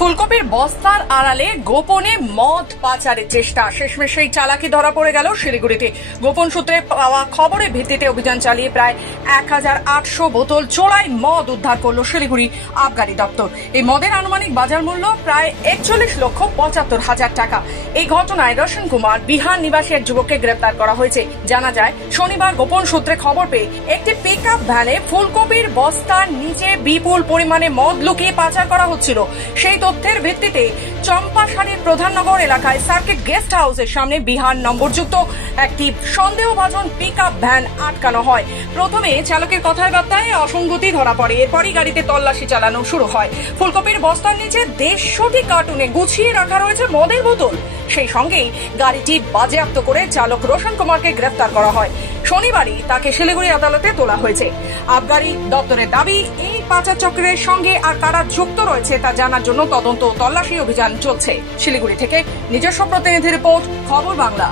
ফুলকপির বস্তার আড়ালে গোপনে মদ পাচারের চেষ্টা, শেষমেশ সেই চালাকি ধরা পড়ে গেল শিলিগুড়িতে। গোপন সূত্রে পাওয়া খবরের ভিত্তিতে অভিযান চালিয়ে প্রায় 1800 বোতল চোরাই মদ উদ্ধার করলো শিলিগুড়ি আবগারি দপ্তর। এই মদের আনুমানিক বাজার মূল্য প্রায় 41,75,000 টাকা। এই ঘটনায় রোশন কুমার বিহার নিবাসী এক যুবককে গ্রেপ্তার করা হয়েছে। জানা যায়, শনিবার গোপন সূত্রে খবর পেয়ে একটি পিকআপ ভ্যানে ফুলকপির বস্তার নিচে বিপুল পরিমাণে মদ লুকিয়ে পাচার করা হচ্ছিল। সেই তথ্যের ভিত্তিতে চম্পাশাড়ির প্রধাননগর এলাকায় সার্কিট গেস্ট হাউসের সামনে বিহার নম্বরযুক্ত একটি সন্দেহভাজন পিকআপ ভ্যান আটকানো হয়। প্রথমে চালকের কথায় বার্তায় অসঙ্গতি ধরা পড়ে, এরপরই গাড়িতে তল্লাশি চালানো শুরু হয়। ফুলকপির বস্তার নিচে 150টি কার্টুনে গুছিয়ে রাখা রয়েছে মদের বোতল। সেই সঙ্গেই গাড়িটি বাজেয়াপ্ত করে চালক রোশন কুমারকে গ্রেফতার করা হয়। শনিবারই তাকে শিলিগুড়ি আদালতে তোলা হয়েছে। আবগারি দপ্তরের দাবি, এই পাচার চক্রের সঙ্গে আর কারা যুক্ত রয়েছে তা জানার জন্য তদন্ত তল্লাশি অভিযান চলছে। শিলিগুড়ি থেকে নিজস্ব প্রতিনিধি রিপোর্ট, খবর বাংলা।